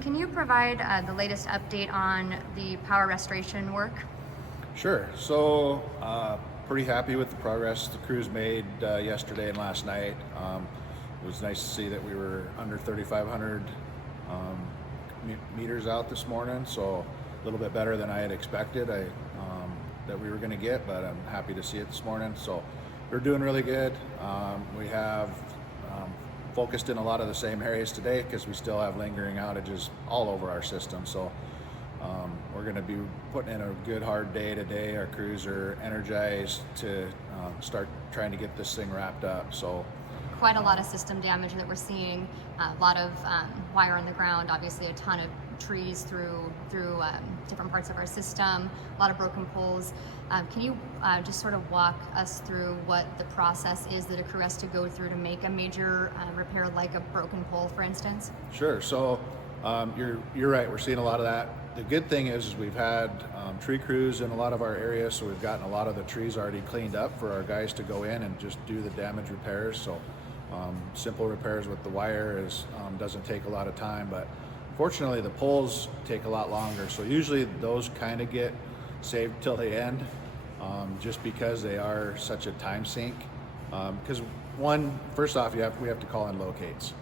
Can you provide the latest update on the power restoration work? Sure. So, pretty happy with the progress the crews made yesterday and last night. It was nice to see that we were under 3,500 meters out this morning, so a little bit better than I had expected that we were going to get, but I'm happy to see it this morning. So, we're doing really good. We have focused in a lot of the same areas today because we still have lingering outages all over our system. So we're going to be putting in a good hard day today. Our crews are energized to start trying to get this thing wrapped up. So quite a lot of system damage that we're seeing, a lot of wire on the ground, obviously a ton of trees through different parts of our system, a lot of broken poles. Can you just sort of walk us through what the process is that a crew has to go through to make a major repair, like a broken pole, for instance? Sure. So you're right. We're seeing a lot of that. The good thing is we've had tree crews in a lot of our areas, so we've gotten a lot of the trees already cleaned up for our guys to go in and just do the damage repairs. So simple repairs with the wire doesn't take a lot of time, but fortunately the poles take a lot longer. So usually those kind of get saved till the end, just because they are such a time sink. Because first off, we have to call in locates.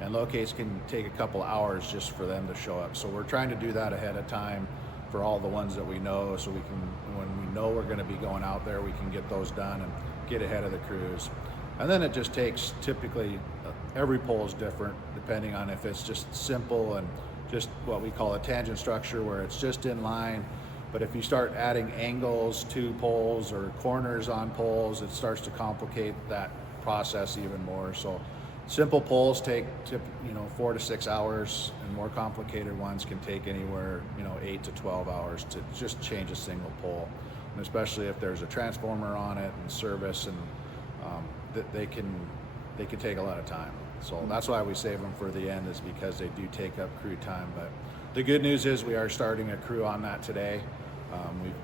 And locates can take a couple hours just for them to show up. So we're trying to do that ahead of time for all the ones that we know, so we can, when we know we're going to be going out there, we can get those done and get ahead of the crews. And then it just takes, typically, every pole is different depending on if it's just simple and just what we call a tangent structure where it's just in line. But if you start adding angles to poles or corners on poles, it starts to complicate that process even more. So simple poles take 4 to 6 hours, and more complicated ones can take anywhere 8 to 12 hours to just change a single pole. And especially if there's a transformer on it and service, and they can take a lot of time. So that's why we save them for the end, is because they do take up crew time. But the good news is we are starting a crew on that today.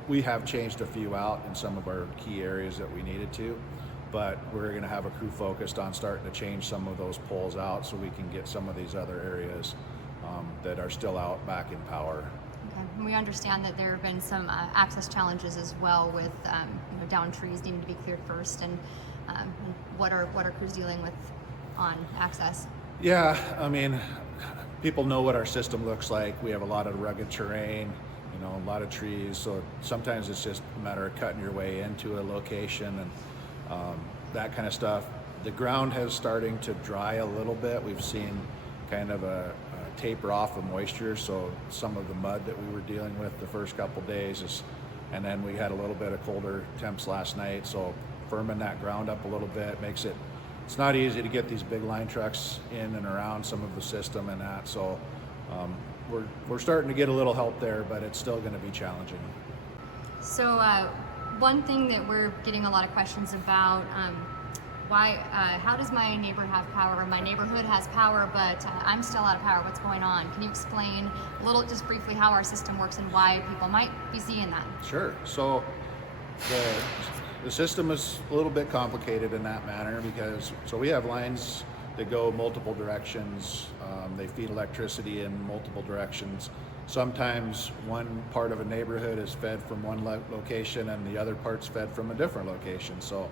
We have changed a few out in some of our key areas that we needed to, but we're going to have a crew focused on starting to change some of those poles out so we can get some of these other areas that are still out back in power. Okay. And we understand that there have been some access challenges as well with downed trees needing to be cleared first, and what are crews dealing with on access? Yeah, I mean, people know what our system looks like. We have a lot of rugged terrain, a lot of trees, so sometimes it's just a matter of cutting your way into a location and that kind of stuff. The ground has starting to dry a little bit. We've seen kind of a taper off of moisture, so some of the mud that we were dealing with the first couple days and then we had a little bit of colder temps last night, so firming that ground up a little bit makes it's not easy to get these big line trucks in and around some of the system and that. So we're starting to get a little help there, but it's still going to be challenging. So one thing that we're getting a lot of questions about, how does my neighbor have power? My neighborhood has power, but I'm still out of power. What's going on? Can you explain a little, just briefly, how our system works and why people might be seeing that? Sure. So the system is a little bit complicated in that manner because we have lines that go multiple directions. They feed electricity in multiple directions. Sometimes one part of a neighborhood is fed from one location and the other part's fed from a different location. So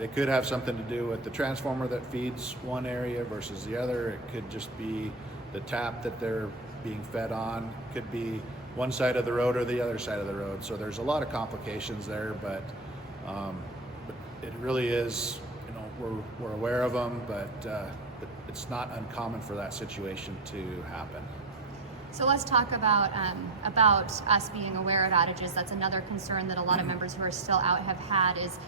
it could have something to do with the transformer that feeds one area versus the other. It could just be the tap that they're being fed on. It could be one side of the road or the other side of the road. So there's a lot of complications there, but it really is, we're aware of them, but it's not uncommon for that situation to happen. So let's talk about us being aware of outages. That's another concern that a lot of members who are still out have had is,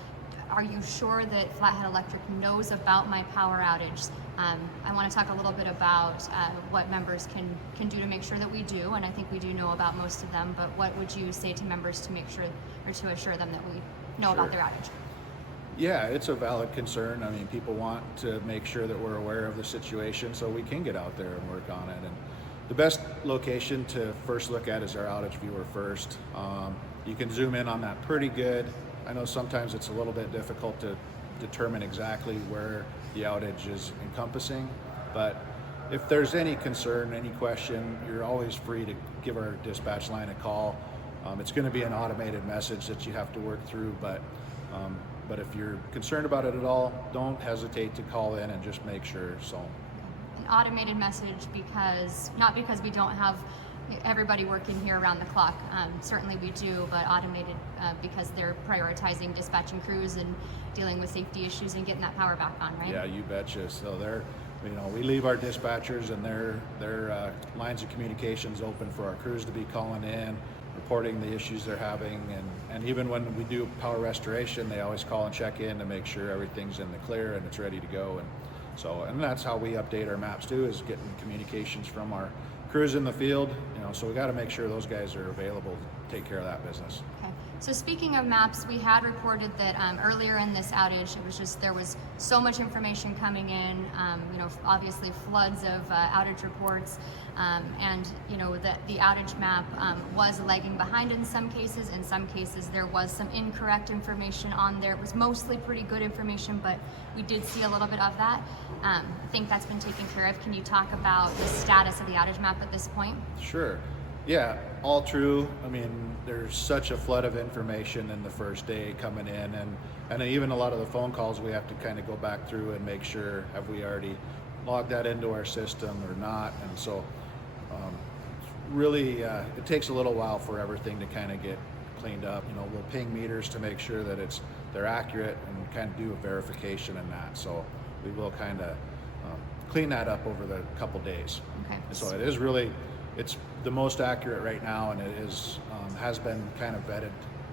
are you sure that Flathead Electric knows about my power outage? I want to talk a little bit about what members can do to make sure that we do, and I think we do know about most of them, but what would you say to members to make sure, or to assure them that we know about their outage? Yeah, it's a valid concern. I mean, people want to make sure that we're aware of the situation so we can get out there and work on it. And the best location to first look at is our outage viewer first. You can zoom in on that pretty good. I know sometimes it's a little bit difficult to determine exactly where the outage is encompassing, but if there's any concern, any question, you're always free to give our dispatch line a call. It's going to be an automated message that you have to work through, but if you're concerned about it at all, don't hesitate to call in and just make sure. So an automated message, because not because we don't have everybody working here around the clock. Certainly we do, but automated because they're prioritizing dispatching crews and dealing with safety issues and getting that power back on, right? Yeah, you betcha. So we leave our dispatchers and their lines of communications open for our crews to be calling in, reporting the issues they're having, and even when we do power restoration, they always call and check in to make sure everything's in the clear and it's ready to go. And that's how we update our maps too, is getting communications from our crews in the field. So we got to make sure those guys are available to take care of that business. Okay. So speaking of maps, we had reported that earlier in this outage, there was so much information coming in. Obviously floods of outage reports, and that the outage map was lagging behind in some cases. In some cases, there was some incorrect information on there. It was mostly pretty good information, but we did see a little bit of that. I think that's been taken care of. Can you talk about the status of the outage map at this point? Sure. Yeah, all true. I mean, there's such a flood of information in the first day coming in, and even a lot of the phone calls we have to kind of go back through and make sure, have we already logged that into our system or not? And so really it takes a little while for everything to kind of get cleaned up. We'll ping meters to make sure that they're accurate and kind of do a verification in that. So we will kind of clean that up over the couple days. Okay. And so it's the most accurate right now, and it has been kind of vetted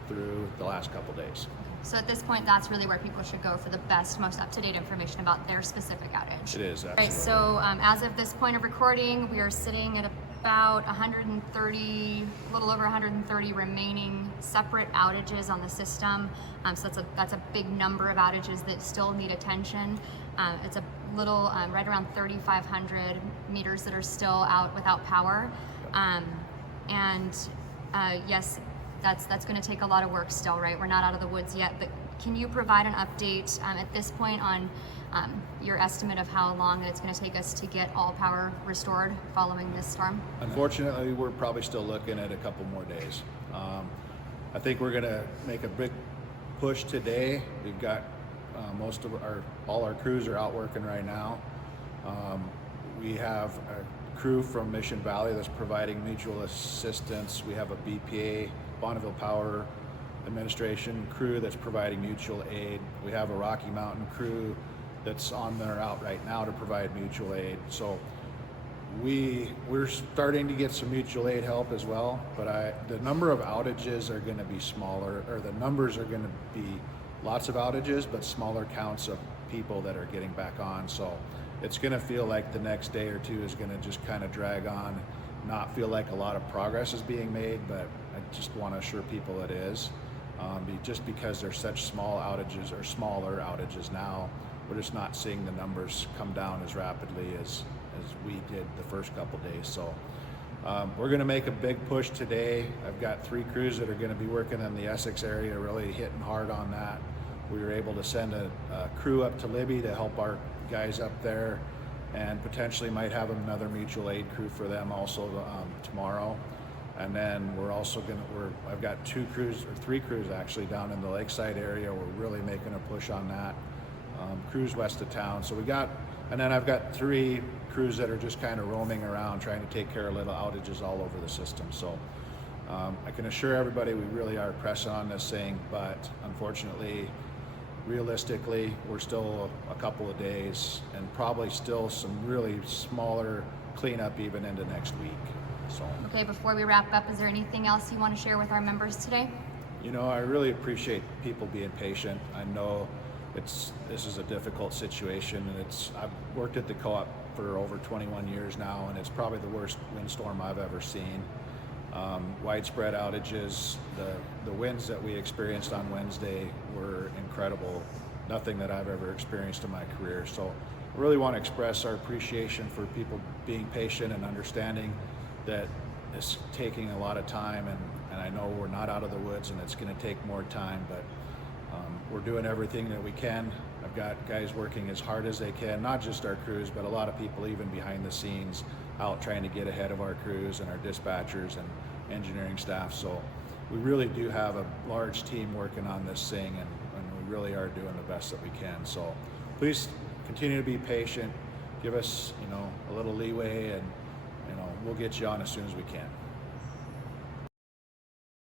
through the last couple days. So at this point, that's really where people should go for the best, most up-to-date information about their specific outage. It is, absolutely. Right, so as of this point of recording, we are sitting at about 130, a little over 130 remaining separate outages on the system. So that's a big number of outages that still need attention. It's a little right around 3,500 meters that are still out without power. Yes, that's going to take a lot of work still, right? We're not out of the woods yet, but can you provide an update at this point on your estimate of how long it's going to take us to get all power restored following this storm? Unfortunately, we're probably still looking at a couple more days. I think we're going to make a big push today. We've got all our crews are out working right now. We have a crew from Mission Valley that's providing mutual assistance. We have a BPA, Bonneville Power Administration crew that's providing mutual aid. We have a Rocky Mountain crew that's on there out right now to provide mutual aid. So we're starting to get some mutual aid help as well, but the number of outages are going to be smaller, or the numbers are going to be lots of outages, but smaller counts of people that are getting back on. So it's going to feel like the next day or two is going to just kind of drag on, not feel like a lot of progress is being made, but I just want to assure people it is. Just because they're such small outages or smaller outages now, we're just not seeing the numbers come down as rapidly as we did the first couple days. So we're going to make a big push today. I've got 3 crews that are going to be working in the Essex area, really hitting hard on that. We were able to send a crew up to Libby to help our guys up there, and potentially might have another mutual aid crew for them also tomorrow. And then I've got 2 crews, or 3 crews actually, down in the Lakeside area. We're really making a push on that. Crews west of town. So and then I've got 3 crews that are just kind of roaming around trying to take care of little outages all over the system. So I can assure everybody we really are pressing on this thing, but unfortunately, realistically, we're still a couple of days and probably still some really smaller cleanup even into next week. So. Okay, before we wrap up, is there anything else you want to share with our members today? I really appreciate people being patient. I know this is a difficult situation, and I've worked at the co-op for over 21 years now, and it's probably the worst windstorm I've ever seen. Widespread outages. The winds that we experienced on Wednesday were incredible. Nothing that I've ever experienced in my career. So I really want to express our appreciation for people being patient and understanding that it's taking a lot of time, and I know we're not out of the woods and it's going to take more time, but we're doing everything that we can. I've we've got guys working as hard as they can, not just our crews, but a lot of people even behind the scenes out trying to get ahead of our crews and our dispatchers and engineering staff. So we really do have a large team working on this thing, and we really are doing the best that we can. So please continue to be patient, give us, a little leeway, and we'll get you on as soon as we can.